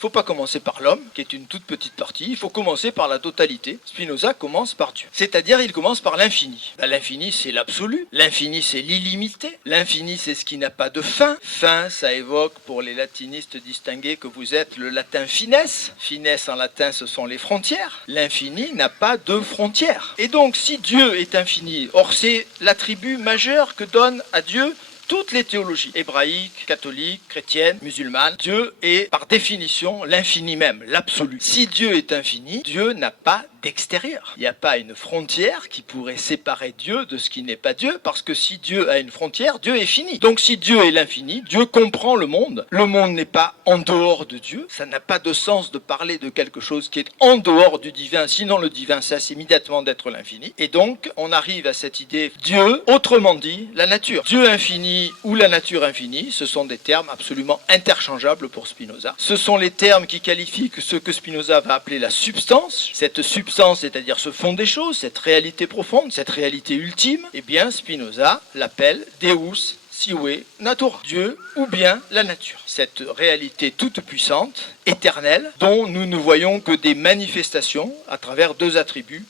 Il ne faut pas commencer par l'homme, qui est une toute petite partie, il faut commencer par la totalité. Spinoza commence par Dieu. C'est-à-dire, il commence par l'infini. L'infini, c'est l'absolu. L'infini, c'est l'illimité. L'infini, c'est ce qui n'a pas de fin. Fin, ça évoque, pour les latinistes distingués, que vous êtes le latin fines. Fines, en latin, ce sont les frontières. L'infini n'a pas de frontières. Et donc, si Dieu est infini, or c'est l'attribut majeur que donne à Dieu toutes les théologies hébraïques, catholiques, chrétiennes, musulmanes, Dieu est par définition l'infini même, l'absolu. Si Dieu est infini, Dieu n'a pas d'extérieur. Il n'y a pas une frontière qui pourrait séparer Dieu de ce qui n'est pas Dieu, parce que si Dieu a une frontière, Dieu est fini. Donc si Dieu est l'infini, Dieu comprend le monde n'est pas en dehors de Dieu, ça n'a pas de sens de parler de quelque chose qui est en dehors du divin, sinon le divin cesse immédiatement d'être l'infini. Et donc on arrive à cette idée Dieu, autrement dit la nature. Dieu infini ou la nature infinie, ce sont des termes absolument interchangeables pour Spinoza. Ce sont les termes qui qualifient ce que Spinoza va appeler la substance. Cette substance, c'est-à-dire ce fond des choses, cette réalité profonde, cette réalité ultime, eh bien Spinoza l'appelle Deus sive natura, Dieu ou bien la nature. Cette réalité toute puissante, éternelle, dont nous ne voyons que des manifestations à travers deux attributs,